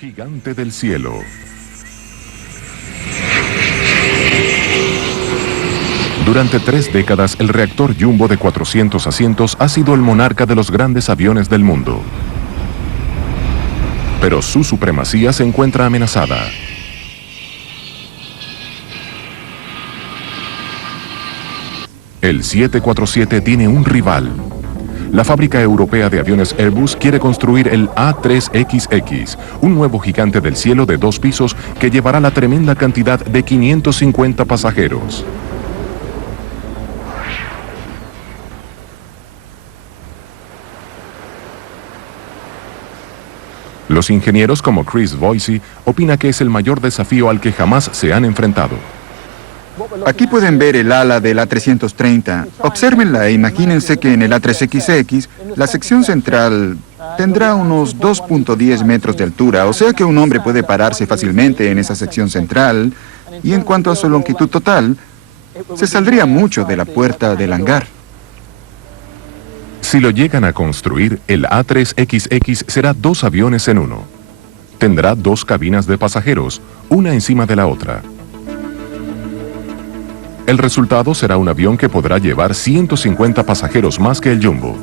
Gigante del cielo. Durante 3 décadas, el reactor Jumbo de 400 asientos ha sido el monarca de los grandes aviones del mundo. Pero su supremacía se encuentra amenazada. El 747 tiene un rival. La fábrica europea de aviones Airbus quiere construir el A3XX, un nuevo gigante del cielo de 2 pisos que llevará la tremenda cantidad de 550 pasajeros. Los ingenieros como Chris Boise opinan que es el mayor desafío al que jamás se han enfrentado. Aquí pueden ver el ala del A330. Obsérvenla e imagínense que en el A3XX la sección central tendrá unos 2.10 metros de altura, o sea que un hombre puede pararse fácilmente en esa sección central, y en cuanto a su longitud total, se saldría mucho de la puerta del hangar. Si lo llegan a construir, el A3XX será 2 aviones en uno. Tendrá 2 cabinas de pasajeros, una encima de la otra. El resultado será un avión que podrá llevar 150 pasajeros más que el Jumbo.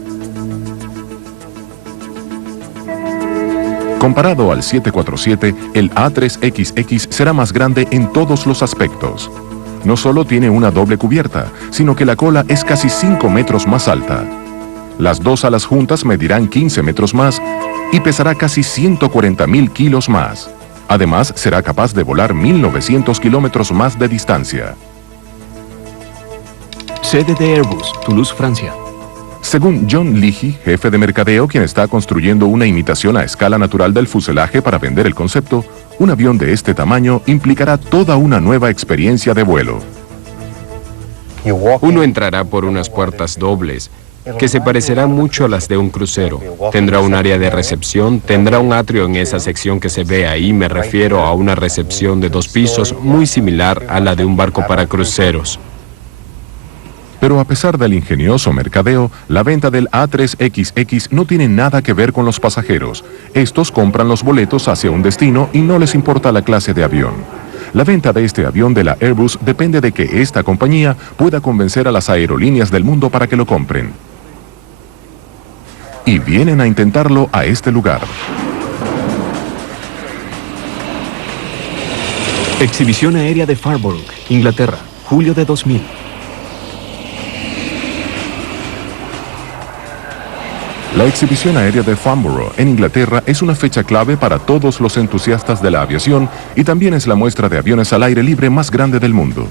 Comparado al 747, el A3XX será más grande en todos los aspectos. No solo tiene una doble cubierta, sino que la cola es casi 5 metros más alta. Las 2 alas juntas medirán 15 metros más y pesará casi 140.000 kilos más. Además, será capaz de volar 1.900 kilómetros más de distancia. Sede de Airbus, Toulouse, Francia. Según John Leahy, jefe de mercadeo, quien está construyendo una imitación a escala natural del fuselaje para vender el concepto, un avión de este tamaño implicará toda una nueva experiencia de vuelo. Uno entrará por unas puertas dobles, que se parecerán mucho a las de un crucero. Tendrá un área de recepción, tendrá un atrio en esa sección que se ve ahí, me refiero a una recepción de 2 pisos muy similar a la de un barco para cruceros. Pero a pesar del ingenioso mercadeo, la venta del A3XX no tiene nada que ver con los pasajeros. Estos compran los boletos hacia un destino y no les importa la clase de avión. La venta de este avión de la Airbus depende de que esta compañía pueda convencer a las aerolíneas del mundo para que lo compren. Y vienen a intentarlo a este lugar. Exhibición aérea de Farnborough, Inglaterra, julio de 2000. La exhibición aérea de Farnborough en Inglaterra es una fecha clave para todos los entusiastas de la aviación y también es la muestra de aviones al aire libre más grande del mundo.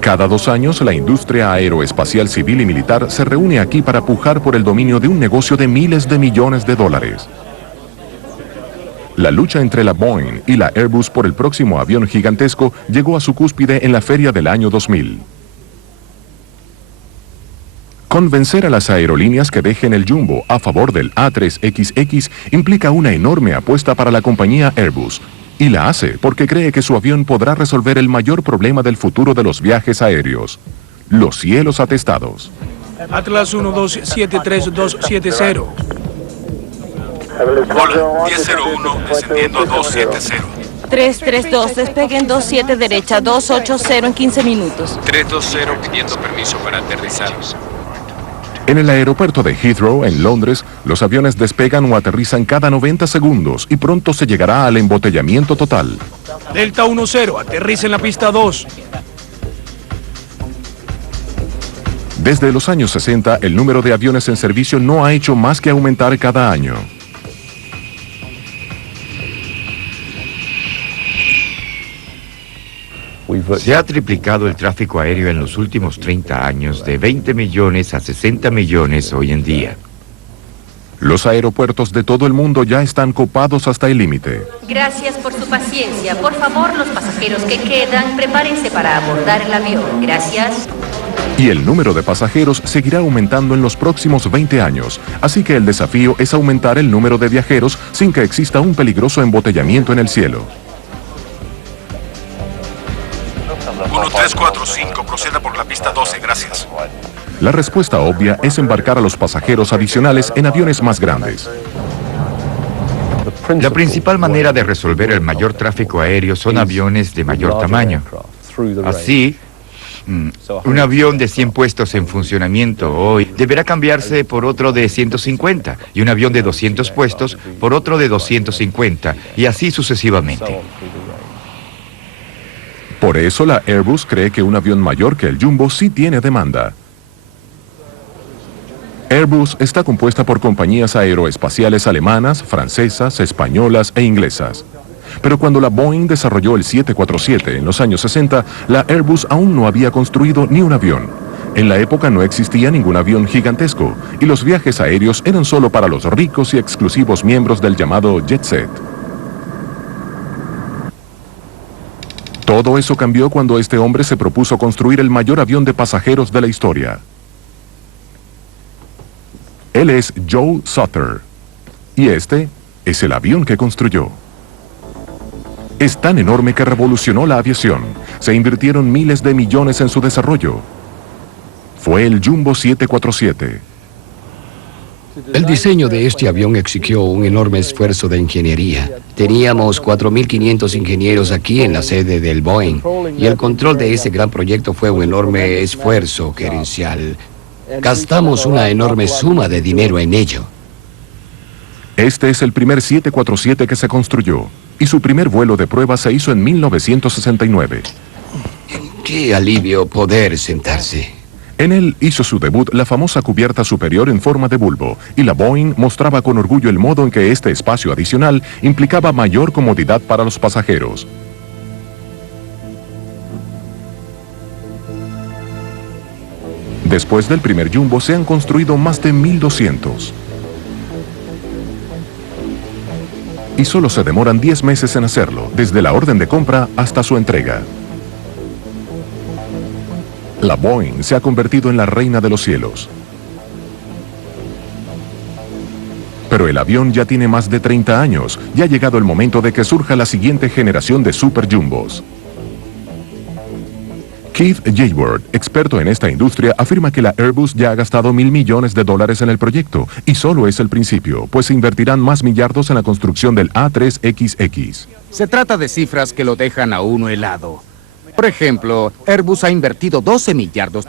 Cada 2 años, la industria aeroespacial civil y militar se reúne aquí para pujar por el dominio de un negocio de miles de millones de dólares. La lucha entre la Boeing y la Airbus por el próximo avión gigantesco llegó a su cúspide en la feria del año 2000. Convencer a las aerolíneas que dejen el Jumbo a favor del A3XX implica una enorme apuesta para la compañía Airbus, y la hace porque cree que su avión podrá resolver el mayor problema del futuro de los viajes aéreos: los cielos atestados. Atlas 1273270. Hola, 1001, descendiendo a 270. 332, despeguen 27 derecha, 280 en 15 minutos. 320 pidiendo permiso para aterrizar. En el aeropuerto de Heathrow, en Londres, los aviones despegan o aterrizan cada 90 segundos y pronto se llegará al embotellamiento total. Delta 10, aterriza en la pista 2. Desde los años 60, el número de aviones en servicio no ha hecho más que aumentar cada año. Se ha triplicado el tráfico aéreo en los últimos 30 años, de 20 millones a 60 millones hoy en día. Los aeropuertos de todo el mundo ya están copados hasta el límite. Gracias por su paciencia. Por favor, los pasajeros que quedan, prepárense para abordar el avión. Gracias. Y el número de pasajeros seguirá aumentando en los próximos 20 años, así que el desafío es aumentar el número de viajeros sin que exista un peligroso embotellamiento en el cielo. 1345, proceda por la pista 12, gracias. La respuesta obvia es embarcar a los pasajeros adicionales en aviones más grandes. La principal manera de resolver el mayor tráfico aéreo son aviones de mayor tamaño. Así, un avión de 100 puestos en funcionamiento hoy deberá cambiarse por otro de 150 y un avión de 200 puestos por otro de 250 y así sucesivamente. Por eso la Airbus cree que un avión mayor que el Jumbo sí tiene demanda. Airbus está compuesta por compañías aeroespaciales alemanas, francesas, españolas e inglesas. Pero cuando la Boeing desarrolló el 747 en los años 60, la Airbus aún no había construido ni un avión. En la época no existía ningún avión gigantesco y los viajes aéreos eran solo para los ricos y exclusivos miembros del llamado jet set. Todo eso cambió cuando este hombre se propuso construir el mayor avión de pasajeros de la historia. Él es Joe Sutter y este es el avión que construyó. Es tan enorme que revolucionó la aviación. Se invirtieron miles de millones en su desarrollo. Fue el Jumbo 747. El diseño de este avión exigió un enorme esfuerzo de ingeniería. Teníamos 4.500 ingenieros aquí en la sede del Boeing y el control de ese gran proyecto fue un enorme esfuerzo gerencial. Gastamos una enorme suma de dinero en ello. Este es el primer 747 que se construyó y su primer vuelo de prueba se hizo en 1969. Qué alivio poder sentarse. En él hizo su debut la famosa cubierta superior en forma de bulbo y la Boeing mostraba con orgullo el modo en que este espacio adicional implicaba mayor comodidad para los pasajeros. Después del primer Jumbo se han construido más de 1.200. Y solo se demoran 10 meses en hacerlo, desde la orden de compra hasta su entrega. La Boeing se ha convertido en la reina de los cielos. Pero el avión ya tiene más de 30 años y ha llegado el momento de que surja la siguiente generación de Super Jumbos. Keith Jayward, experto en esta industria, afirma que la Airbus ya ha gastado $1.000 millones en el proyecto y solo es el principio, pues se invertirán más millardos en la construcción del A3XX. Se trata de cifras que lo dejan a uno helado. Por ejemplo, Airbus ha invertido $12 millardos.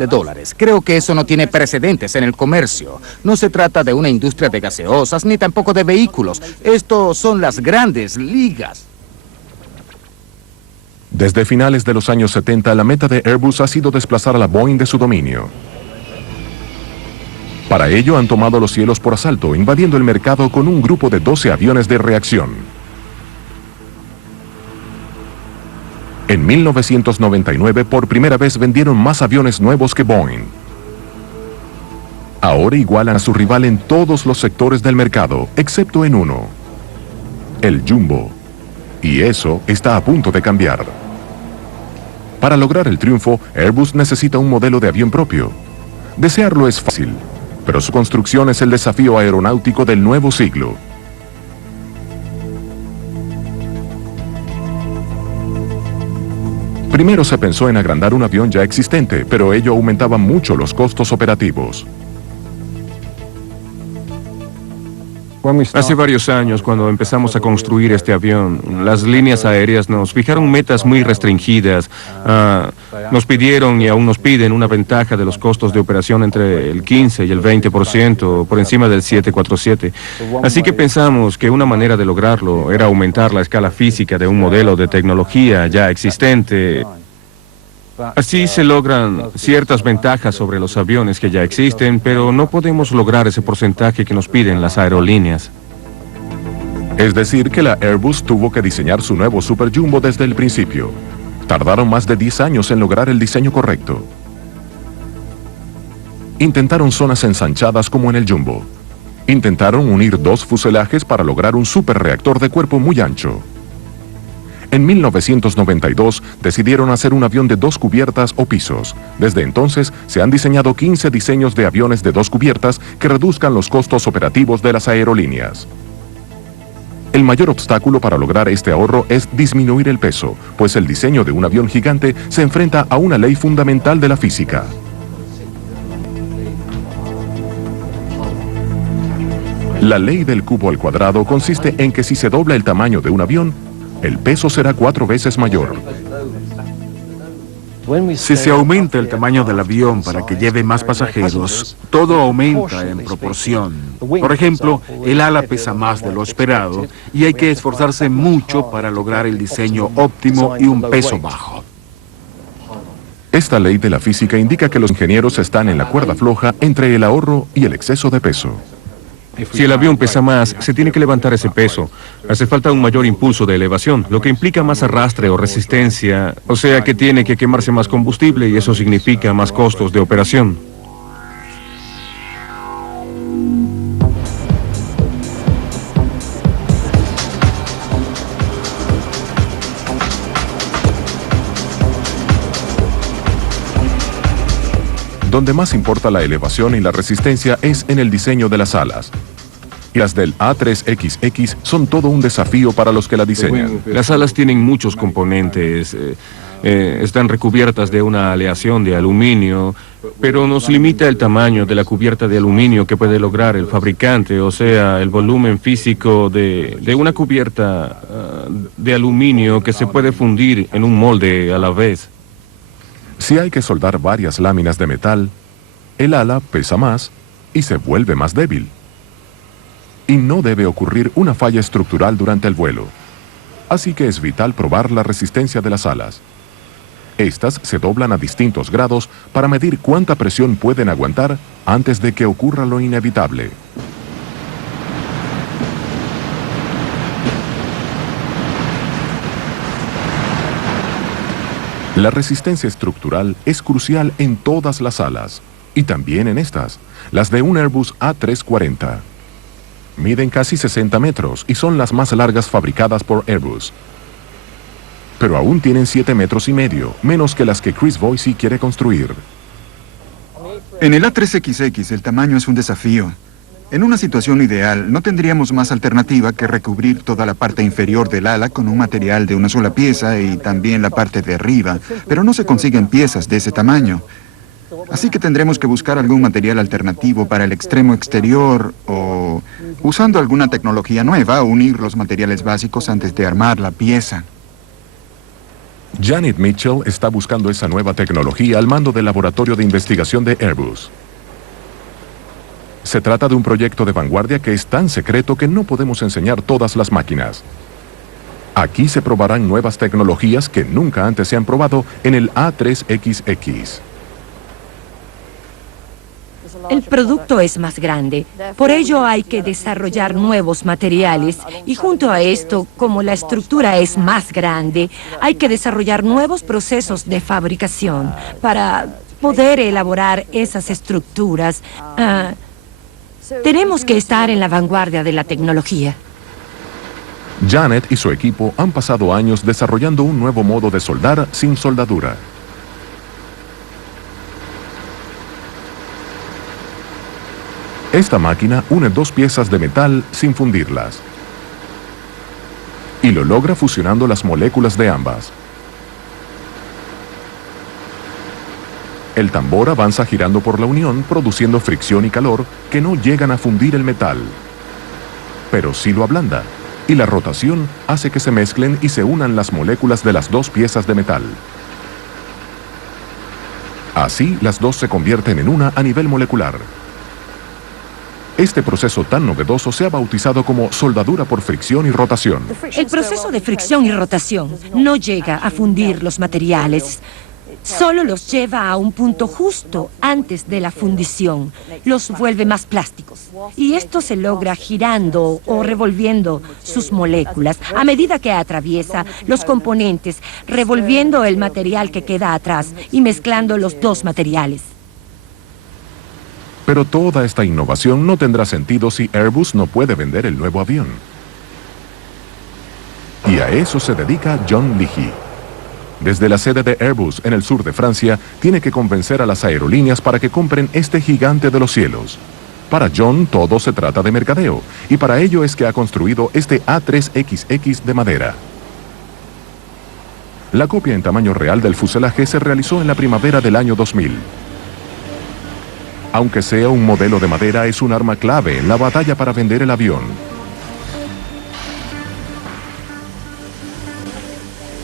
Creo que eso no tiene precedentes en el comercio. No se trata de una industria de gaseosas ni tampoco de vehículos. Estos son las grandes ligas. Desde finales de los años 70, la meta de Airbus ha sido desplazar a la Boeing de su dominio. Para ello han tomado los cielos por asalto, invadiendo el mercado con un grupo de 12 aviones de reacción. En 1999, por primera vez vendieron más aviones nuevos que Boeing. Ahora igualan a su rival en todos los sectores del mercado, excepto en uno: el Jumbo. Y eso está a punto de cambiar. Para lograr el triunfo, Airbus necesita un modelo de avión propio. Desearlo es fácil, pero su construcción es el desafío aeronáutico del nuevo siglo. Primero se pensó en agrandar un avión ya existente, pero ello aumentaba mucho los costos operativos. Hace varios años, cuando empezamos a construir este avión, las líneas aéreas nos fijaron metas muy restringidas. Nos pidieron y aún nos piden una ventaja de los costos de operación entre el 15 y el 20% por encima del 747. Así que pensamos que una manera de lograrlo era aumentar la escala física de un modelo de tecnología ya existente. Así se logran ciertas ventajas sobre los aviones que ya existen, pero no podemos lograr ese porcentaje que nos piden las aerolíneas. Es decir, que la Airbus tuvo que diseñar su nuevo Super Jumbo desde el principio. Tardaron más de 10 años en lograr el diseño correcto. Intentaron zonas ensanchadas como en el Jumbo. Intentaron unir dos fuselajes para lograr un superreactor de cuerpo muy ancho. En 1992 decidieron hacer un avión de 2 cubiertas o pisos. Desde entonces se han diseñado 15 diseños de aviones de 2 cubiertas que reduzcan los costos operativos de las aerolíneas. El mayor obstáculo para lograr este ahorro es disminuir el peso, pues el diseño de un avión gigante se enfrenta a una ley fundamental de la La ley del cubo al cuadrado consiste en que si se dobla el tamaño de un avión, el peso será 4 veces mayor. Si se aumenta el tamaño del avión para que lleve más pasajeros, todo aumenta en proporción. Por ejemplo, el ala pesa más de lo esperado y hay que esforzarse mucho para lograr el diseño óptimo y un peso bajo. Esta ley de la física indica que los ingenieros están en la cuerda floja entre el ahorro y el exceso de peso. Si el avión pesa más, se tiene que levantar ese peso. Hace falta un mayor impulso de elevación, lo que implica más arrastre o resistencia, o sea que tiene que quemarse más combustible y eso significa más costos de operación. Donde más importa la elevación y la resistencia es en el diseño de las alas. Y las del A3XX son todo un desafío para los que la diseñan. Las alas tienen muchos componentes, están recubiertas de una aleación de aluminio, pero nos limita el tamaño de la cubierta de aluminio que puede lograr el fabricante, o sea, el volumen físico de una cubierta de aluminio que se puede fundir en un molde a la vez. Si hay que soldar varias láminas de metal, el ala pesa más y se vuelve más débil. Y no debe ocurrir una falla estructural durante el vuelo. Así que es vital probar la resistencia de las alas. Estas se doblan a distintos grados para medir cuánta presión pueden aguantar antes de que ocurra lo inevitable. La resistencia estructural es crucial en todas las alas, y también en estas, las de un Airbus A340. Miden casi 60 metros y son las más largas fabricadas por Airbus. Pero aún tienen 7,5 metros, menos que las que Chris Boise quiere construir. En el A3XX el tamaño es un desafío. En una situación ideal, no tendríamos más alternativa que recubrir toda la parte inferior del ala con un material de una sola pieza y también la parte de arriba, pero no se consiguen piezas de ese tamaño. Así que tendremos que buscar algún material alternativo para el extremo exterior o, usando alguna tecnología nueva, unir los materiales básicos antes de armar la pieza. Janet Mitchell está buscando esa nueva tecnología al mando del laboratorio de investigación de Airbus. Se trata de un proyecto de vanguardia que es tan secreto que no podemos enseñar todas las máquinas. Aquí se probarán nuevas tecnologías que nunca antes se han probado en el A3XX. El producto es más grande, por ello hay que desarrollar nuevos materiales y junto a esto, como la estructura es más grande, hay que desarrollar nuevos procesos de fabricación para poder elaborar esas estructuras. Tenemos que estar en la vanguardia de la tecnología. Janet y su equipo han pasado años desarrollando un nuevo modo de soldar sin soldadura. Esta máquina une dos piezas de metal sin fundirlas. Y lo logra fusionando las moléculas de ambas. El tambor avanza girando por la unión, produciendo fricción y calor que no llegan a fundir el metal. Pero sí lo ablanda, y la rotación hace que se mezclen y se unan las moléculas de las dos piezas de metal. Así, las dos se convierten en una a nivel molecular. Este proceso tan novedoso se ha bautizado como soldadura por fricción y rotación. El proceso de fricción y rotación no llega a fundir los materiales. Solo los lleva a un punto justo antes de la fundición. Los vuelve más plásticos. Y esto se logra girando o revolviendo sus moléculas a medida que atraviesa los componentes, revolviendo el material que queda atrás y mezclando los dos materiales. Pero toda esta innovación no tendrá sentido si Airbus no puede vender el nuevo avión. Y a eso se dedica John Leahy. Desde la sede de Airbus en el sur de Francia, tiene que convencer a las aerolíneas para que compren este gigante de los cielos. Para John, todo se trata de mercadeo, y para ello es que ha construido este A3XX de madera. La copia en tamaño real del fuselaje se realizó en la primavera del año 2000. Aunque sea un modelo de madera, es un arma clave en la batalla para vender el avión.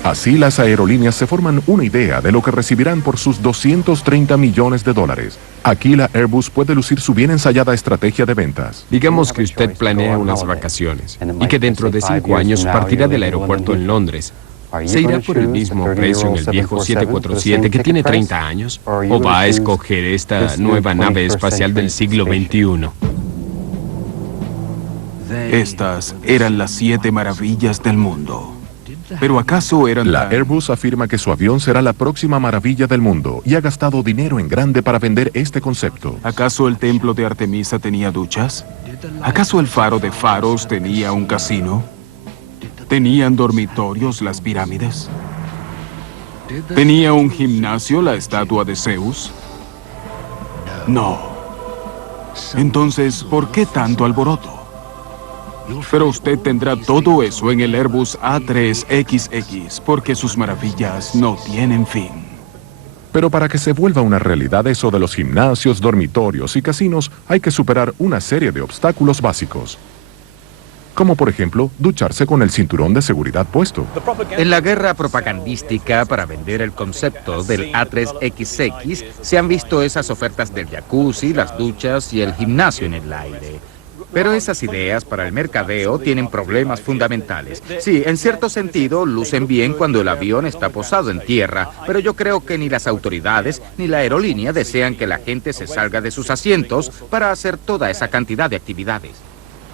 Así las aerolíneas se forman una idea de lo que recibirán por sus 230 millones de dólares. Aquí la Airbus puede lucir su bien ensayada estrategia de ventas. Digamos que usted planea unas vacaciones y que dentro de 5 años partirá del aeropuerto en Londres. ¿Se irá por el mismo precio en el viejo 747 que tiene 30 años? ¿O va a escoger esta nueva nave espacial del siglo XXI? Estas eran las 7 maravillas del mundo. ¿Pero acaso eran La Airbus afirma que su avión será la próxima maravilla del mundo y ha gastado dinero en grande para vender este concepto. ¿Acaso el templo de Artemisa tenía duchas? ¿Acaso el faro de Faros tenía un casino? ¿Tenían dormitorios las pirámides? ¿Tenía un gimnasio la estatua de Zeus? No. Entonces, ¿por qué tanto alboroto? Pero usted tendrá todo eso en el Airbus A3XX, porque sus maravillas no tienen fin. Pero para que se vuelva una realidad eso de los gimnasios, dormitorios y casinos, hay que superar una serie de obstáculos básicos. Como por ejemplo, ducharse con el cinturón de seguridad puesto. En la guerra propagandística para vender el concepto del A3XX se han visto esas ofertas del jacuzzi, las duchas y el gimnasio en el aire. Pero esas ideas para el mercadeo tienen problemas fundamentales. Sí, en cierto sentido, lucen bien cuando el avión está posado en tierra, pero yo creo que ni las autoridades ni la aerolínea desean que la gente se salga de sus asientos para hacer toda esa cantidad de actividades.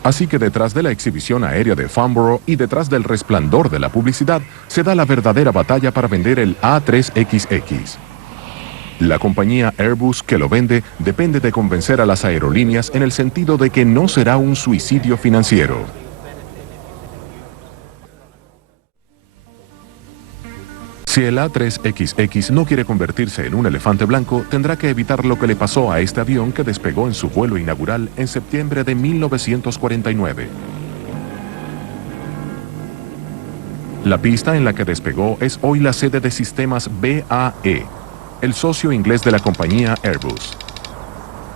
Así que detrás de la exhibición aérea de Farnborough y detrás del resplandor de la publicidad, se da la verdadera batalla para vender el A3XX. La compañía Airbus que lo vende depende de convencer a las aerolíneas en el sentido de que no será un suicidio financiero. Si el A3XX no quiere convertirse en un elefante blanco, tendrá que evitar lo que le pasó a este avión que despegó en su vuelo inaugural en septiembre de 1949. La pista en la que despegó es hoy la sede de sistemas BAE, el socio inglés de la compañía Airbus.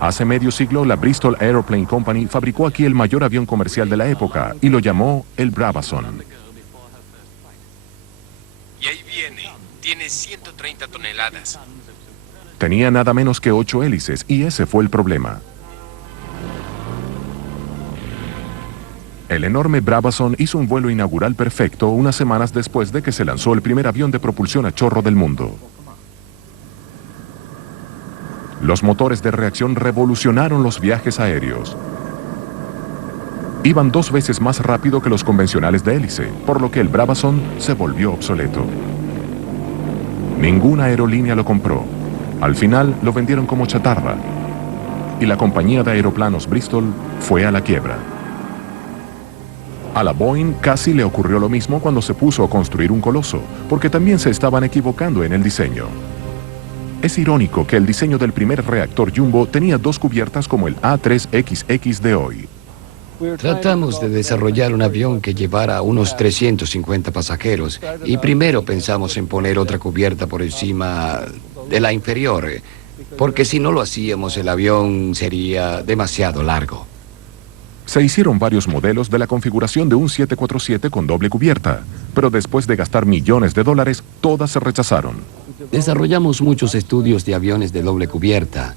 Hace medio siglo, la Bristol Aeroplane Company fabricó aquí el mayor avión comercial de la época y lo llamó el Brabazon. Y ahí viene. Tiene 130 toneladas. Tenía nada menos que 8 hélices y ese fue el problema. El enorme Brabazon hizo un vuelo inaugural perfecto unas semanas después de que se lanzó el primer avión de propulsión a chorro del mundo. Los motores de reacción revolucionaron los viajes aéreos. Iban 2 veces más rápido que los convencionales de hélice, por lo que el Brabazon se volvió obsoleto. Ninguna aerolínea lo compró. Al final lo vendieron como chatarra. Y la compañía de aeroplanos Bristol fue a la quiebra. A la Boeing casi le ocurrió lo mismo cuando se puso a construir un coloso, porque también se estaban equivocando en el diseño. Es irónico que el diseño del primer reactor Jumbo tenía 2 cubiertas como el A3XX de hoy. Tratamos de desarrollar un avión que llevara unos 350 pasajeros y primero pensamos en poner otra cubierta por encima de la inferior, porque si no lo hacíamos el avión sería demasiado largo. Se hicieron varios modelos de la configuración de un 747 con doble cubierta, pero después de gastar millones de dólares, todas se rechazaron. Desarrollamos muchos estudios de aviones de doble cubierta.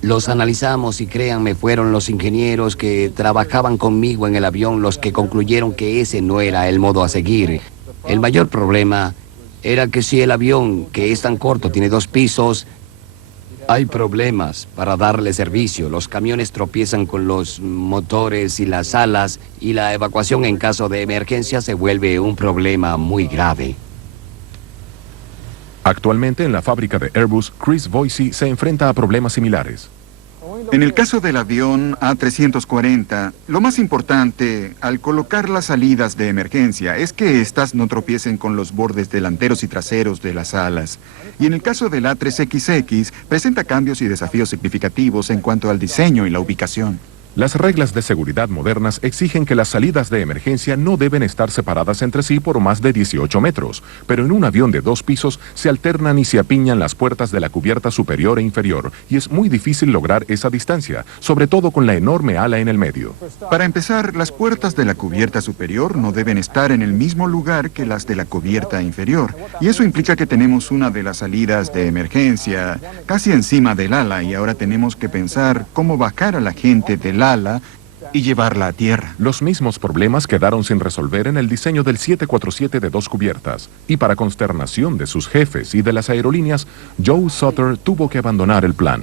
Los analizamos y créanme, fueron los ingenieros que trabajaban conmigo en el avión los que concluyeron que ese no era el modo a seguir. El mayor problema era que si el avión, que es tan corto, tiene 2 pisos, hay problemas para darle servicio. Los camiones tropiezan con los motores y las alas y la evacuación en caso de emergencia se vuelve un problema muy grave. Actualmente en la fábrica de Airbus, Chris Boise se enfrenta a problemas similares. En el caso del avión A340, lo más importante al colocar las salidas de emergencia es que éstas no tropiecen con los bordes delanteros y traseros de las alas. Y en el caso del A3XX, presenta cambios y desafíos significativos en cuanto al diseño y la ubicación. Las reglas de seguridad modernas exigen que las salidas de emergencia no deben estar separadas entre sí por más de 18 metros, pero en un avión de 2 pisos se alternan y se apiñan las puertas de la cubierta superior e inferior, y es muy difícil lograr esa distancia, sobre todo con la enorme ala en el medio. Para empezar, las puertas de la cubierta superior no deben estar en el mismo lugar que las de la cubierta inferior, y eso implica que tenemos una de las salidas de emergencia casi encima del ala, y ahora tenemos que pensar cómo bajar a la gente del ala y llevarla a tierra. Los mismos problemas quedaron sin resolver en el diseño del 747 de 2 cubiertas, y para consternación de sus jefes y de las aerolíneas, Joe Sutter tuvo que abandonar el plan.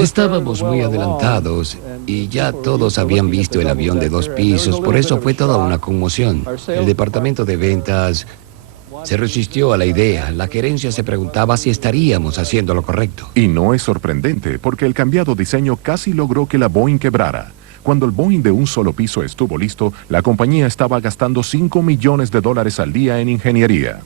Estábamos muy adelantados y ya todos habían visto el avión de 2 pisos, por eso fue toda una conmoción. El departamento de ventas se resistió a la idea. La gerencia se preguntaba si estaríamos haciendo lo correcto. Y no es sorprendente, porque el cambiado diseño casi logró que la Boeing quebrara. Cuando el Boeing de un solo piso estuvo listo, la compañía estaba gastando $5 millones al día en ingeniería.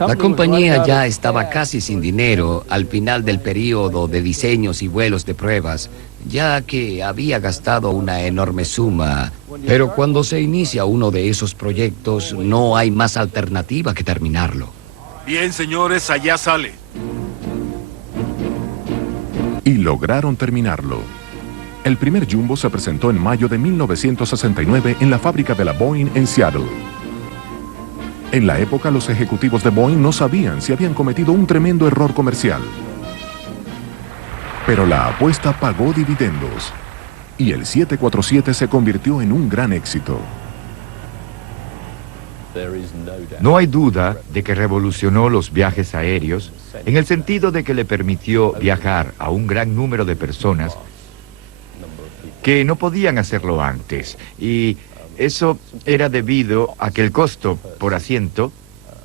La compañía ya estaba casi sin dinero al final del periodo de diseños y vuelos de pruebas, ya que había gastado una enorme suma. Pero cuando se inicia uno de esos proyectos, no hay más alternativa que terminarlo. Bien, señores, allá sale. Y lograron terminarlo. El primer Jumbo se presentó en mayo de 1969 en la fábrica de la Boeing en Seattle. En la época, los ejecutivos de Boeing no sabían si habían cometido un tremendo error comercial. Pero la apuesta pagó dividendos, y el 747 se convirtió en un gran éxito. No hay duda de que revolucionó los viajes aéreos en el sentido de que le permitió viajar a un gran número de personas que no podían hacerlo antes, y eso era debido a que el costo por asiento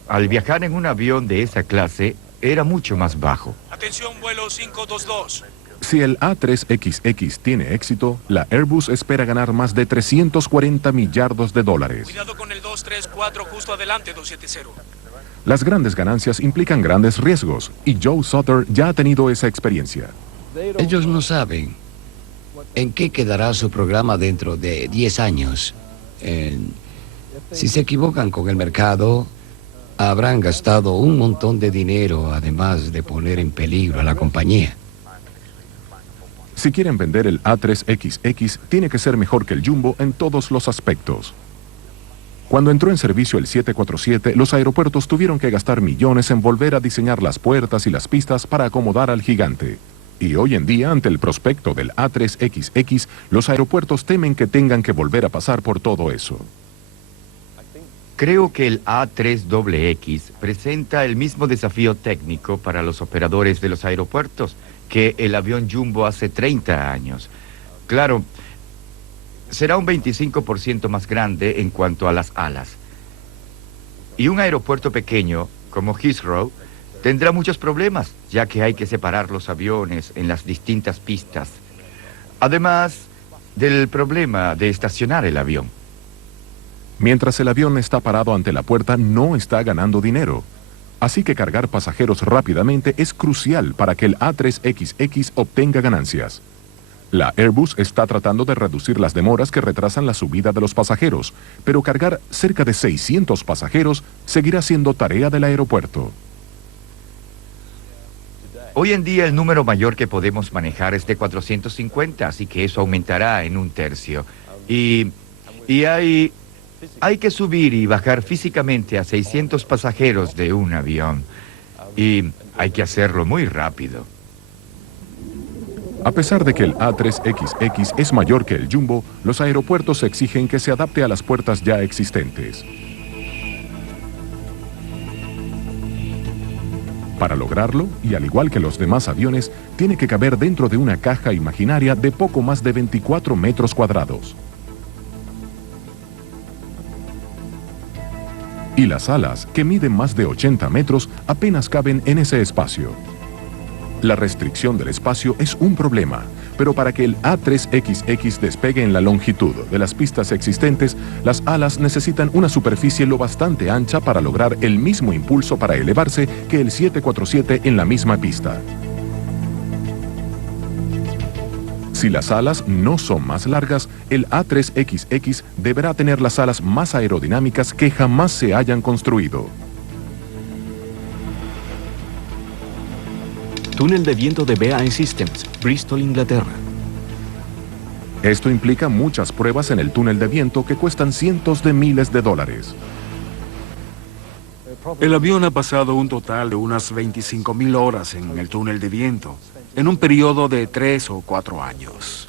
al viajar en un avión de esa clase era mucho más bajo. Atención, vuelo 522. Si el A3XX tiene éxito, la Airbus espera ganar más de $340 millardos. Cuidado con el 234 justo adelante, 270. Las grandes ganancias implican grandes riesgos, y Joe Sutter ya ha tenido esa experiencia. Ellos no saben en qué quedará su programa dentro de 10 años. Si se equivocan con el mercado, habrán gastado un montón de dinero, además de poner en peligro a la compañía. Si quieren vender el A3XX, tiene que ser mejor que el Jumbo en todos los aspectos. Cuando entró en servicio el 747, los aeropuertos tuvieron que gastar millones en volver a diseñar las puertas y las pistas para acomodar al gigante. Y hoy en día, ante el prospecto del A3XX, los aeropuertos temen que tengan que volver a pasar por todo eso. Creo que el A3XX presenta el mismo desafío técnico para los operadores de los aeropuertos que el avión Jumbo hace 30 años. Claro, será un 25% más grande en cuanto a las alas. Y un aeropuerto pequeño, como Heathrow, tendrá muchos problemas, ya que hay que separar los aviones en las distintas pistas. Además del problema de estacionar el avión. Mientras el avión está parado ante la puerta, no está ganando dinero. Así que cargar pasajeros rápidamente es crucial para que el A3XX obtenga ganancias. La Airbus está tratando de reducir las demoras que retrasan la subida de los pasajeros, pero cargar cerca de 600 pasajeros seguirá siendo tarea del aeropuerto. Hoy en día el número mayor que podemos manejar es de 450, así que eso aumentará en 1/3. Y hay que subir y bajar físicamente a 600 pasajeros de un avión. Y hay que hacerlo muy rápido. A pesar de que el A3XX es mayor que el Jumbo, los aeropuertos exigen que se adapte a las puertas ya existentes. Para lograrlo, y al igual que los demás aviones, tiene que caber dentro de una caja imaginaria de poco más de 24 metros cuadrados. Y las alas, que miden más de 80 metros, apenas caben en ese espacio. La restricción del espacio es un problema, pero para que el A3XX despegue en la longitud de las pistas existentes, las alas necesitan una superficie lo bastante ancha para lograr el mismo impulso para elevarse que el 747 en la misma pista. Si las alas no son más largas, el A3XX deberá tener las alas más aerodinámicas que jamás se hayan construido. Túnel de viento de BAE Systems, Bristol, Inglaterra. Esto implica muchas pruebas en el túnel de viento que cuestan cientos de miles de dólares. El avión ha pasado un total de unas 25.000 horas en el túnel de viento, en un periodo de 3 o 4 años.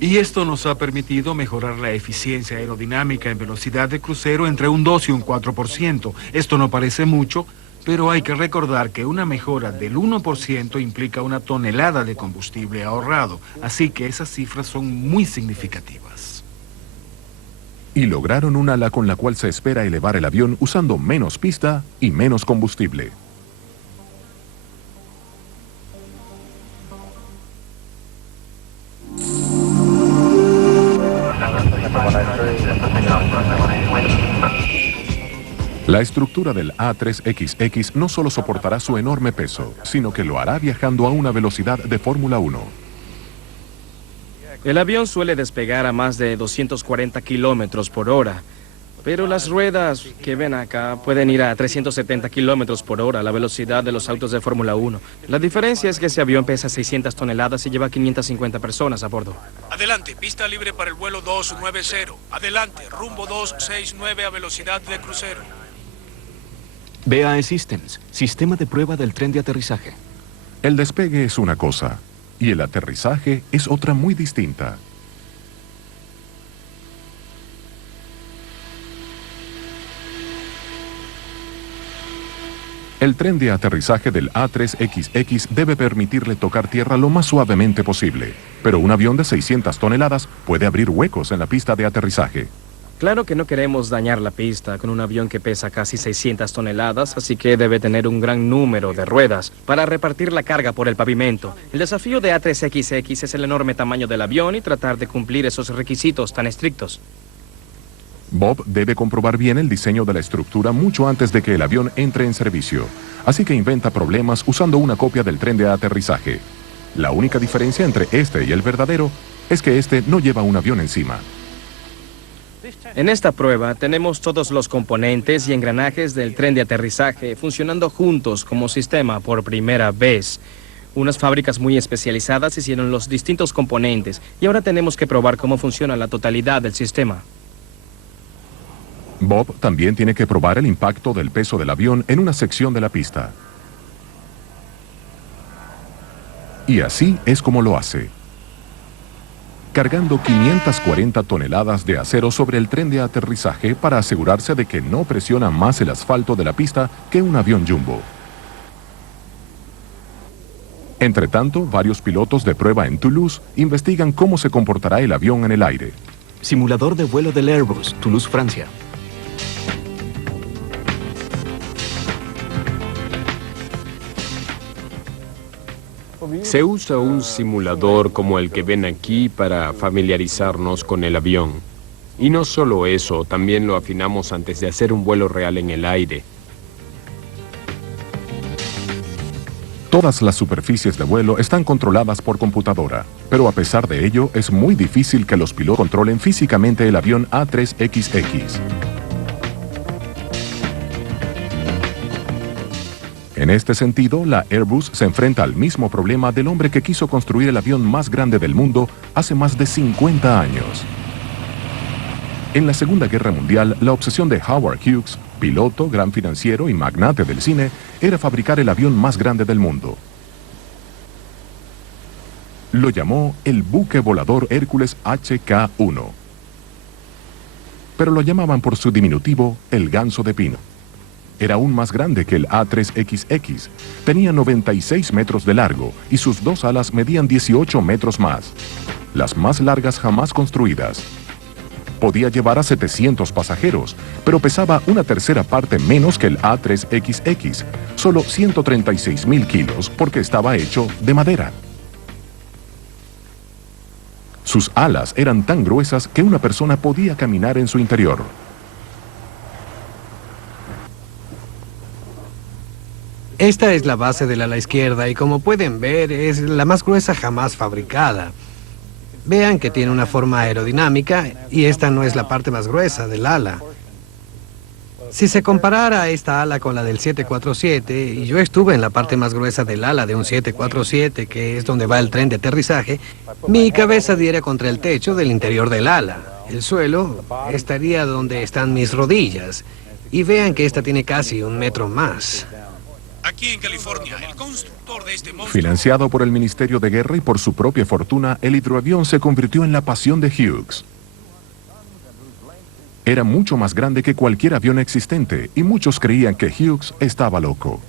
Y esto nos ha permitido mejorar la eficiencia aerodinámica en velocidad de crucero entre un 2 y un 4%. Esto no parece mucho, pero hay que recordar que una mejora del 1% implica una tonelada de combustible ahorrado, así que esas cifras son muy significativas. Y lograron un ala con la cual se espera elevar el avión usando menos pista y menos combustible. La estructura del A3XX no solo soportará su enorme peso, sino que lo hará viajando a una velocidad de Fórmula 1. El avión suele despegar a más de 240 kilómetros por hora, pero las ruedas que ven acá pueden ir a 370 kilómetros por hora, la velocidad de los autos de Fórmula 1. La diferencia es que ese avión pesa 600 toneladas y lleva 550 personas a bordo. Adelante, pista libre para el vuelo 290. Adelante, rumbo 269 a velocidad de crucero. BAE Systems, sistema de prueba del tren de aterrizaje. El despegue es una cosa, y el aterrizaje es otra muy distinta. El tren de aterrizaje del A3XX debe permitirle tocar tierra lo más suavemente posible, pero un avión de 600 toneladas puede abrir huecos en la pista de aterrizaje. Claro que no queremos dañar la pista con un avión que pesa casi 600 toneladas, así que debe tener un gran número de ruedas para repartir la carga por el pavimento. El desafío de A3XX es el enorme tamaño del avión y tratar de cumplir esos requisitos tan estrictos. Bob debe comprobar bien el diseño de la estructura mucho antes de que el avión entre en servicio, así que inventa problemas usando una copia del tren de aterrizaje. La única diferencia entre este y el verdadero es que este no lleva un avión encima. En esta prueba tenemos todos los componentes y engranajes del tren de aterrizaje funcionando juntos como sistema por primera vez. Unas fábricas muy especializadas hicieron los distintos componentes y ahora tenemos que probar cómo funciona la totalidad del sistema. Bob también tiene que probar el impacto del peso del avión en una sección de la pista. Y así es como lo hace. Cargando 540 toneladas de acero sobre el tren de aterrizaje para asegurarse de que no presiona más el asfalto de la pista que un avión jumbo. Entre tanto, varios pilotos de prueba en Toulouse investigan cómo se comportará el avión en el aire. Simulador de vuelo del Airbus, Toulouse, Francia. Se usa un simulador como el que ven aquí para familiarizarnos con el avión. Y no solo eso, también lo afinamos antes de hacer un vuelo real en el aire. Todas las superficies de vuelo están controladas por computadora, pero a pesar de ello es muy difícil que los pilotos controlen físicamente el avión A3XX. En este sentido, la Airbus se enfrenta al mismo problema del hombre que quiso construir el avión más grande del mundo hace más de 50 años. En la Segunda Guerra Mundial, la obsesión de Howard Hughes, piloto, gran financiero y magnate del cine, era fabricar el avión más grande del mundo. Lo llamó el buque volador Hércules HK-1. Pero lo llamaban por su diminutivo, el ganso de pino. Era aún más grande que el A3XX. Tenía 96 metros de largo y sus dos alas medían 18 metros más, las más largas jamás construidas. Podía llevar a 700 pasajeros, pero pesaba una tercera parte menos que el A3XX, solo 136.000 kilos, porque estaba hecho de madera. Sus alas eran tan gruesas que una persona podía caminar en su interior. Esta es la base del ala izquierda y como pueden ver es la más gruesa jamás fabricada. Vean que tiene una forma aerodinámica y esta no es la parte más gruesa del ala. Si se comparara esta ala con la del 747, y yo estuve en la parte más gruesa del ala de un 747, que es donde va el tren de aterrizaje, mi cabeza diera contra el techo del interior del ala. El suelo estaría donde están mis rodillas. Y vean que esta tiene casi 1 metro más. Aquí en California, el constructor de este monstruo... Financiado por el Ministerio de Guerra y por su propia fortuna, el hidroavión se convirtió en la pasión de Hughes. Era mucho más grande que cualquier avión existente y muchos creían que Hughes estaba loco.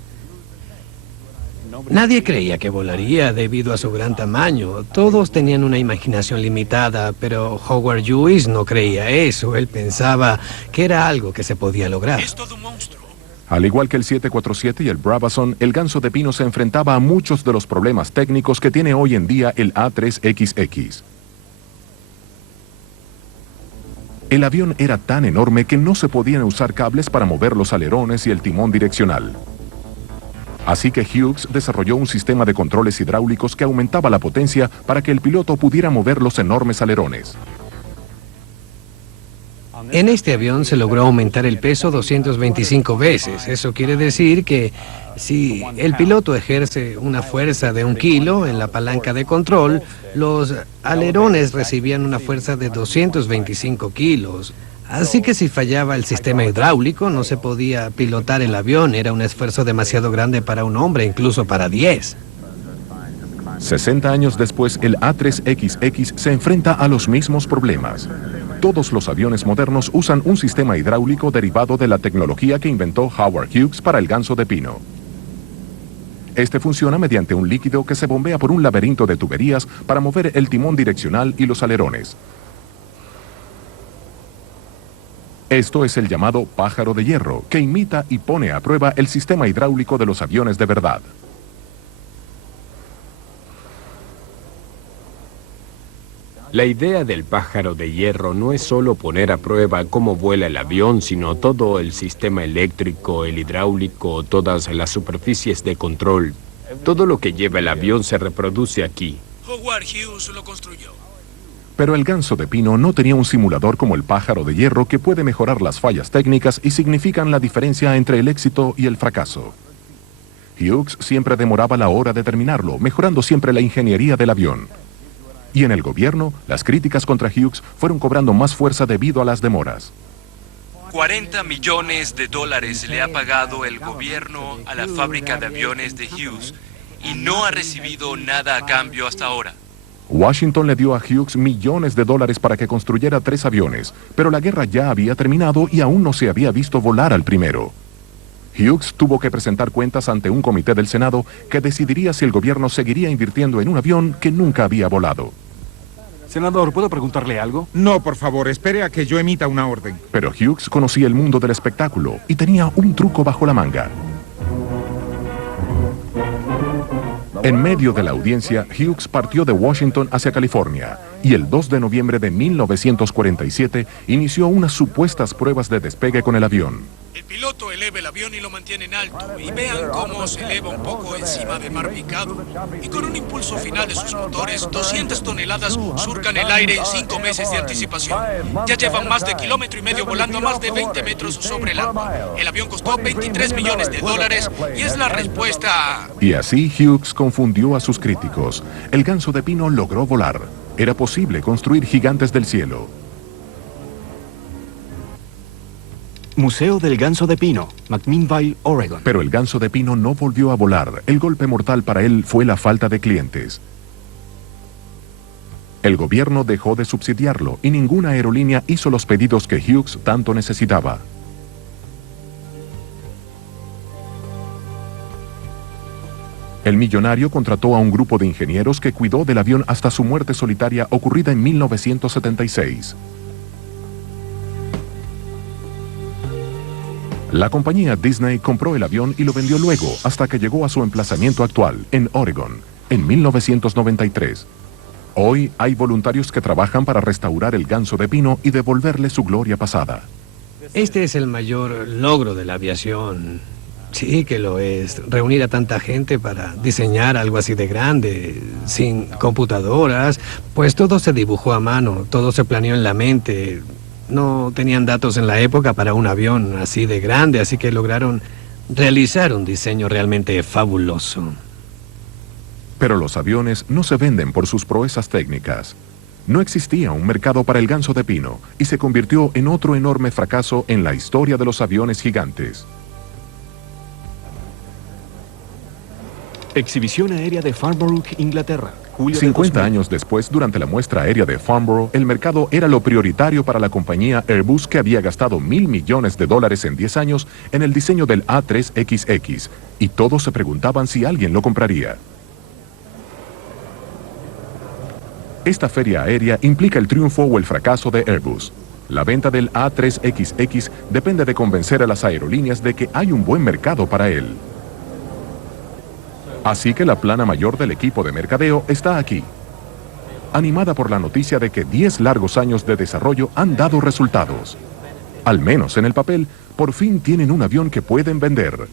Nadie creía que volaría debido a su gran tamaño. Todos tenían una imaginación limitada, pero Howard Hughes no creía eso. Él pensaba que era algo que se podía lograr. Es todo un monstruo. Al igual que el 747 y el Brabazon, el Ganso de Pino se enfrentaba a muchos de los problemas técnicos que tiene hoy en día el A3XX. El avión era tan enorme que no se podían usar cables para mover los alerones y el timón direccional. Así que Hughes desarrolló un sistema de controles hidráulicos que aumentaba la potencia para que el piloto pudiera mover los enormes alerones. En este avión se logró aumentar el peso 225 veces. Eso quiere decir que si el piloto ejerce una fuerza de 1 kilo en la palanca de control, los alerones recibían una fuerza de 225 kilos. Así que si fallaba el sistema hidráulico, no se podía pilotar el avión. Era un esfuerzo demasiado grande para un hombre, incluso para 10. 60 años después, el A3XX se enfrenta a los mismos problemas. Todos los aviones modernos usan un sistema hidráulico derivado de la tecnología que inventó Howard Hughes para el Ganso de Pino. Este funciona mediante un líquido que se bombea por un laberinto de tuberías para mover el timón direccional y los alerones. Esto es el llamado pájaro de hierro, que imita y pone a prueba el sistema hidráulico de los aviones de verdad. La idea del pájaro de hierro no es solo poner a prueba cómo vuela el avión, sino todo el sistema eléctrico, el hidráulico, todas las superficies de control. Todo lo que lleva el avión se reproduce aquí. Howard Hughes lo construyó. Pero el Ganso de Pino no tenía un simulador como el pájaro de hierro que puede mejorar las fallas técnicas y significan la diferencia entre el éxito y el fracaso. Hughes siempre demoraba la hora de terminarlo, mejorando siempre la ingeniería del avión. Y en el gobierno, las críticas contra Hughes fueron cobrando más fuerza debido a las demoras. 40 millones de dólares le ha pagado el gobierno a la fábrica de aviones de Hughes y no ha recibido nada a cambio hasta ahora. Washington le dio a Hughes millones de dólares para que construyera 3 aviones, pero la guerra ya había terminado y aún no se había visto volar al primero. Hughes tuvo que presentar cuentas ante un comité del Senado que decidiría si el gobierno seguiría invirtiendo en un avión que nunca había volado. Senador, ¿puedo preguntarle algo? No, por favor, espere a que yo emita una orden. Pero Hughes conocía el mundo del espectáculo y tenía un truco bajo la manga. En medio de la audiencia, Hughes partió de Washington hacia California y el 2 de noviembre de 1947 inició unas supuestas pruebas de despegue con el avión. El piloto eleva el avión y lo mantiene en alto. Y vean cómo se eleva un poco encima del mar picado. Y con un impulso final de sus motores, 200 toneladas surcan el aire en 5 meses de anticipación. Ya llevan más de 1,5 kilómetros volando a más de 20 metros sobre el agua. El avión costó 23 millones de dólares y es la respuesta a... Y así Hughes confundió a sus críticos. El Ganso de Pino logró volar. Era posible construir gigantes del cielo. Museo del Ganso de Pino, McMinnville, Oregon. Pero el Ganso de Pino no volvió a volar. El golpe mortal para él fue la falta de clientes. El gobierno dejó de subsidiarlo y ninguna aerolínea hizo los pedidos que Hughes tanto necesitaba. El millonario contrató a un grupo de ingenieros que cuidó del avión hasta su muerte solitaria ocurrida en 1976. La compañía Disney compró el avión y lo vendió luego hasta que llegó a su emplazamiento actual, en Oregon, en 1993. Hoy hay voluntarios que trabajan para restaurar el ganso de pino y devolverle su gloria pasada. Este es el mayor logro de la aviación. Sí que lo es. Reunir a tanta gente para diseñar algo así de grande, sin computadoras, pues todo se dibujó a mano, todo se planeó en la mente. No tenían datos en la época para un avión así de grande, así que lograron realizar un diseño realmente fabuloso. Pero los aviones no se venden por sus proezas técnicas. No existía un mercado para el ganso de pino y se convirtió en otro enorme fracaso en la historia de los aviones gigantes. Exhibición aérea de Farnborough, Inglaterra. 50 años después, durante la muestra aérea de Farnborough, el mercado era lo prioritario para la compañía Airbus, que había gastado $1.000 millones en 10 años en el diseño del A3XX, y todos se preguntaban si alguien lo compraría. Esta feria aérea implica el triunfo o el fracaso de Airbus. La venta del A3XX depende de convencer a las aerolíneas de que hay un buen mercado para él. Así que la plana mayor del equipo de mercadeo está aquí, animada por la noticia de que 10 largos años de desarrollo han dado resultados. Al menos en el papel, por fin tienen un avión que pueden vender.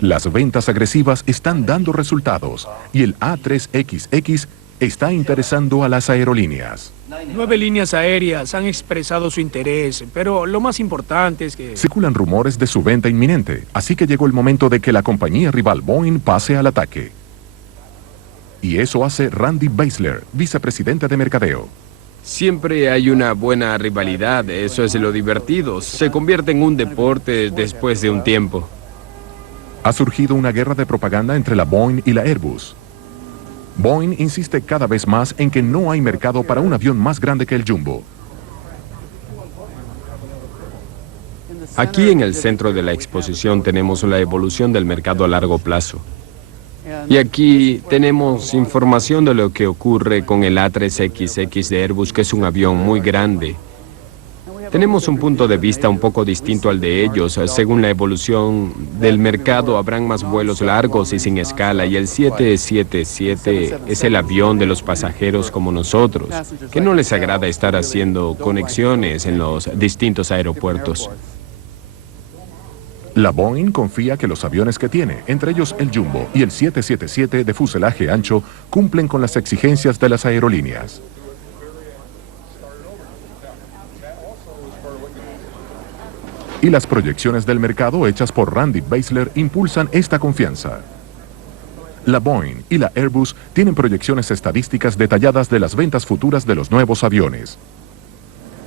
Las ventas agresivas están dando resultados y el A3XX está interesando a las aerolíneas. 9 líneas aéreas han expresado su interés, pero lo más importante es que... Circulan rumores de su venta inminente, así que llegó el momento de que la compañía rival Boeing pase al ataque. Y eso hace Randy Beisler, vicepresidente de mercadeo. Siempre hay una buena rivalidad, eso es lo divertido. Se convierte en un deporte después de un tiempo. Ha surgido una guerra de propaganda entre la Boeing y la Airbus. Boeing insiste cada vez más en que no hay mercado para un avión más grande que el Jumbo. Aquí en el centro de la exposición tenemos la evolución del mercado a largo plazo. Y aquí tenemos información de lo que ocurre con el A3XX de Airbus, que es un avión muy grande. Tenemos un punto de vista un poco distinto al de ellos. Según la evolución del mercado, habrán más vuelos largos y sin escala, y el 777 es el avión de los pasajeros como nosotros, que no les agrada estar haciendo conexiones en los distintos aeropuertos. La Boeing confía que los aviones que tiene, entre ellos el Jumbo y el 777 de fuselaje ancho, cumplen con las exigencias de las aerolíneas. Y las proyecciones del mercado hechas por Randy Beisler impulsan esta confianza. La Boeing y la Airbus tienen proyecciones estadísticas detalladas de las ventas futuras de los nuevos aviones.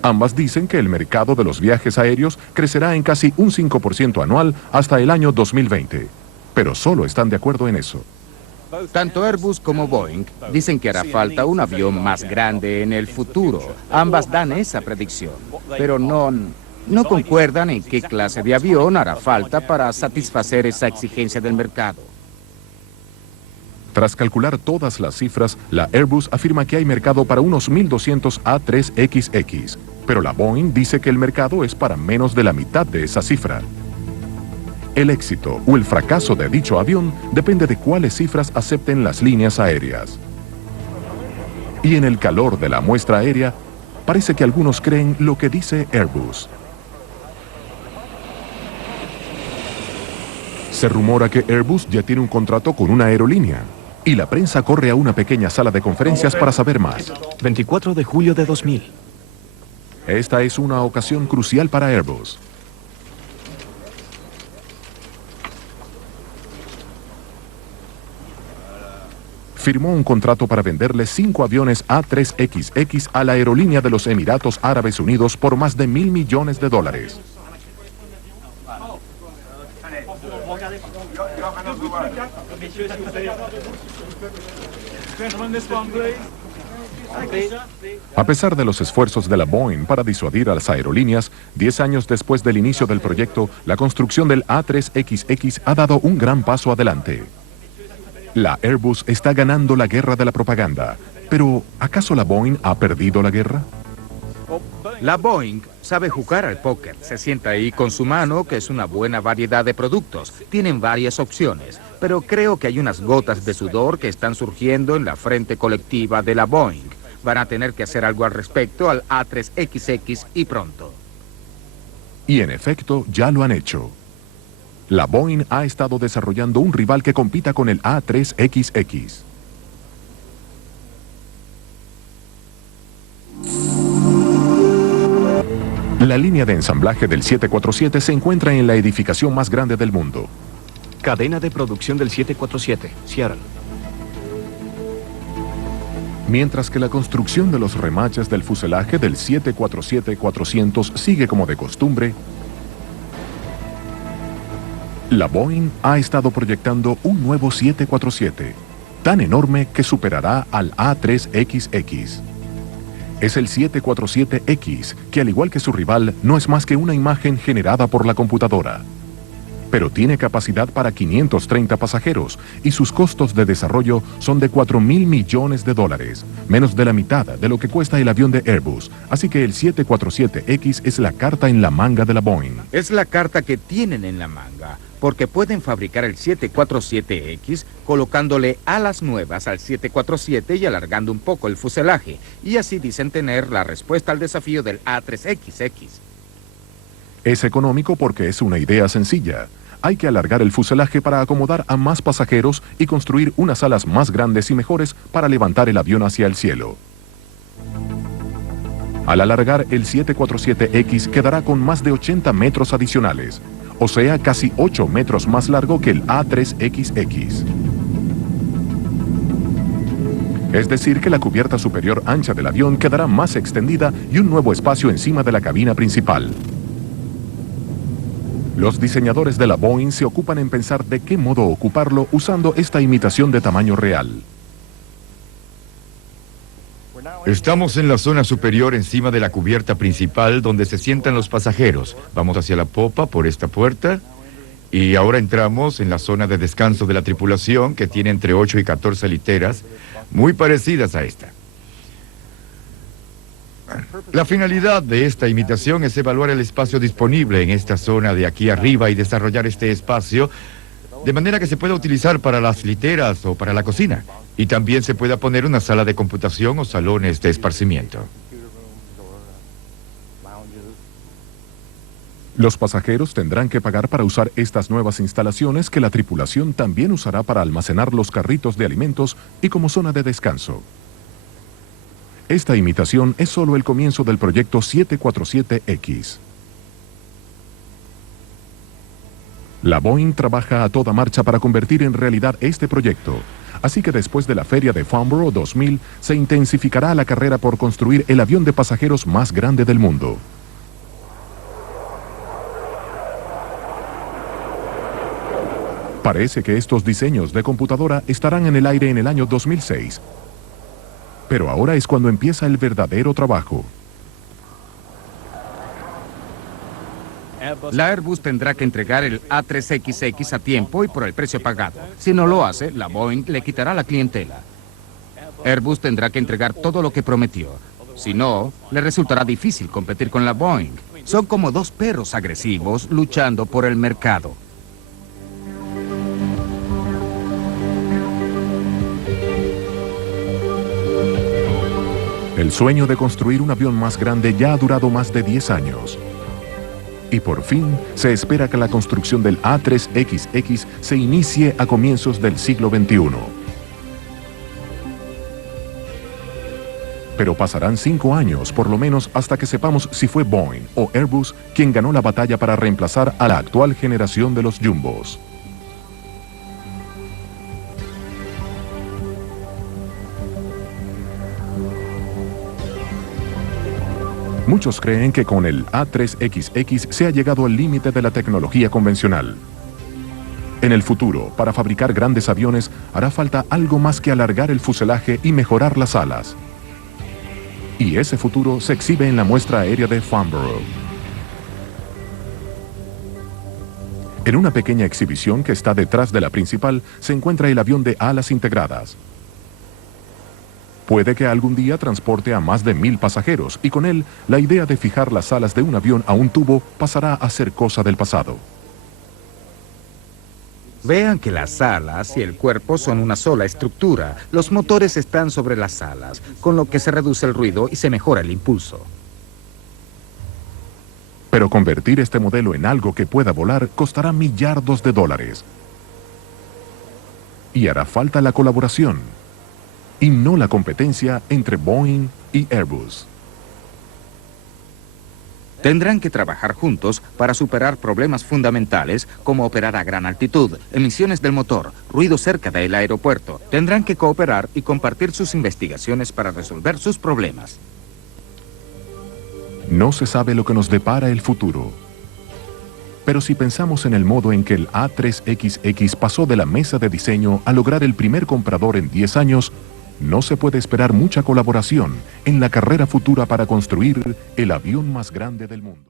Ambas dicen que el mercado de los viajes aéreos crecerá en casi un 5% anual hasta el año 2020. Pero solo están de acuerdo en eso. Tanto Airbus como Boeing dicen que hará falta un avión más grande en el futuro. Ambas dan esa predicción, pero no concuerdan en qué clase de avión hará falta para satisfacer esa exigencia del mercado. Tras calcular todas las cifras, la Airbus afirma que hay mercado para unos 1.200 A3XX, pero la Boeing dice que el mercado es para menos de la mitad de esa cifra. El éxito o el fracaso de dicho avión depende de cuáles cifras acepten las líneas aéreas. Y en el calor de la muestra aérea, parece que algunos creen lo que dice Airbus. Se rumora que Airbus ya tiene un contrato con una aerolínea, y la prensa corre a una pequeña sala de conferencias para saber más. 24 de julio de 2000. Esta es una ocasión crucial para Airbus. Firmó un contrato para venderle 5 aviones A3XX a la aerolínea de los Emiratos Árabes Unidos por más de $1.000 millones. A pesar de los esfuerzos de la Boeing para disuadir a las aerolíneas, 10 años después del inicio del proyecto, la construcción del A3XX ha dado un gran paso adelante. La Airbus está ganando la guerra de la propaganda, pero ¿acaso la Boeing ha perdido la guerra? La Boeing sabe jugar al póker. Se sienta ahí con su mano, que es una buena variedad de productos. Tienen varias opciones, pero creo que hay unas gotas de sudor que están surgiendo en la frente colectiva de la Boeing. Van a tener que hacer algo al respecto al A3XX y pronto. Y en efecto, ya lo han hecho. La Boeing ha estado desarrollando un rival que compita con el A3XX. La línea de ensamblaje del 747 se encuentra en la edificación más grande del mundo. Cadena de producción del 747, Seattle. Mientras que la construcción de los remaches del fuselaje del 747-400 sigue como de costumbre, la Boeing ha estado proyectando un nuevo 747, tan enorme que superará al A3XX. Es el 747X, que al igual que su rival, no es más que una imagen generada por la computadora. Pero tiene capacidad para 530 pasajeros y sus costos de desarrollo son de $4.000 millones, menos de la mitad de lo que cuesta el avión de Airbus. Así que el 747X es la carta en la manga de la Boeing. Es la carta que tienen en la manga, porque pueden fabricar el 747X colocándole alas nuevas al 747 y alargando un poco el fuselaje, y así dicen tener la respuesta al desafío del A3XX. Es económico porque es una idea sencilla. Hay que alargar el fuselaje para acomodar a más pasajeros y construir unas alas más grandes y mejores para levantar el avión hacia el cielo. Al alargar el 747X quedará con más de 80 metros adicionales, o sea, casi 8 metros más largo que el A3XX. Es decir, que la cubierta superior ancha del avión quedará más extendida y un nuevo espacio encima de la cabina principal. Los diseñadores de la Boeing se ocupan en pensar de qué modo ocuparlo usando esta imitación de tamaño real. Estamos en la zona superior encima de la cubierta principal donde se sientan los pasajeros. Vamos hacia la popa por esta puerta y ahora entramos en la zona de descanso de la tripulación que tiene entre 8 y 14 literas, muy parecidas a esta. La finalidad de esta imitación es evaluar el espacio disponible en esta zona de aquí arriba y desarrollar este espacio de manera que se pueda utilizar para las literas o para la cocina. Y también se pueda poner una sala de computación o salones de esparcimiento. Los pasajeros tendrán que pagar para usar estas nuevas instalaciones que la tripulación también usará para almacenar los carritos de alimentos y como zona de descanso. Esta imitación es solo el comienzo del proyecto 747X. La Boeing trabaja a toda marcha para convertir en realidad este proyecto, así que después de la feria de Farnborough 2000 se intensificará la carrera por construir el avión de pasajeros más grande del mundo. Parece que estos diseños de computadora estarán en el aire en el año 2006. Pero ahora es cuando empieza el verdadero trabajo. La Airbus tendrá que entregar el A3XX a tiempo y por el precio pagado. Si no lo hace, la Boeing le quitará la clientela. Airbus tendrá que entregar todo lo que prometió. Si no, le resultará difícil competir con la Boeing. Son como dos perros agresivos luchando por el mercado. El sueño de construir un avión más grande ya ha durado más de 10 años. Y por fin se espera que la construcción del A3XX se inicie a comienzos del siglo XXI. Pero pasarán 5 años, por lo menos, hasta que sepamos si fue Boeing o Airbus quien ganó la batalla para reemplazar a la actual generación de los jumbos. Muchos creen que con el A3XX se ha llegado al límite de la tecnología convencional. En el futuro, para fabricar grandes aviones, hará falta algo más que alargar el fuselaje y mejorar las alas. Y ese futuro se exhibe en la muestra aérea de Farnborough. En una pequeña exhibición que está detrás de la principal, se encuentra el avión de alas integradas. Puede que algún día transporte a más de 1000 pasajeros y con él la idea de fijar las alas de un avión a un tubo pasará a ser cosa del pasado. Vean que las alas y el cuerpo son una sola estructura. Los motores están sobre las alas, con lo que se reduce el ruido y se mejora el impulso. Pero convertir este modelo en algo que pueda volar costará millardos de dólares. Y hará falta la colaboración, y no la competencia entre Boeing y Airbus. Tendrán que trabajar juntos para superar problemas fundamentales como operar a gran altitud, emisiones del motor, ruido cerca del aeropuerto. Tendrán que cooperar y compartir sus investigaciones para resolver sus problemas. No se sabe lo que nos depara el futuro. Pero si pensamos en el modo en que el A3XX pasó de la mesa de diseño a lograr el primer comprador en 10 años, no se puede esperar mucha colaboración en la carrera futura para construir el avión más grande del mundo.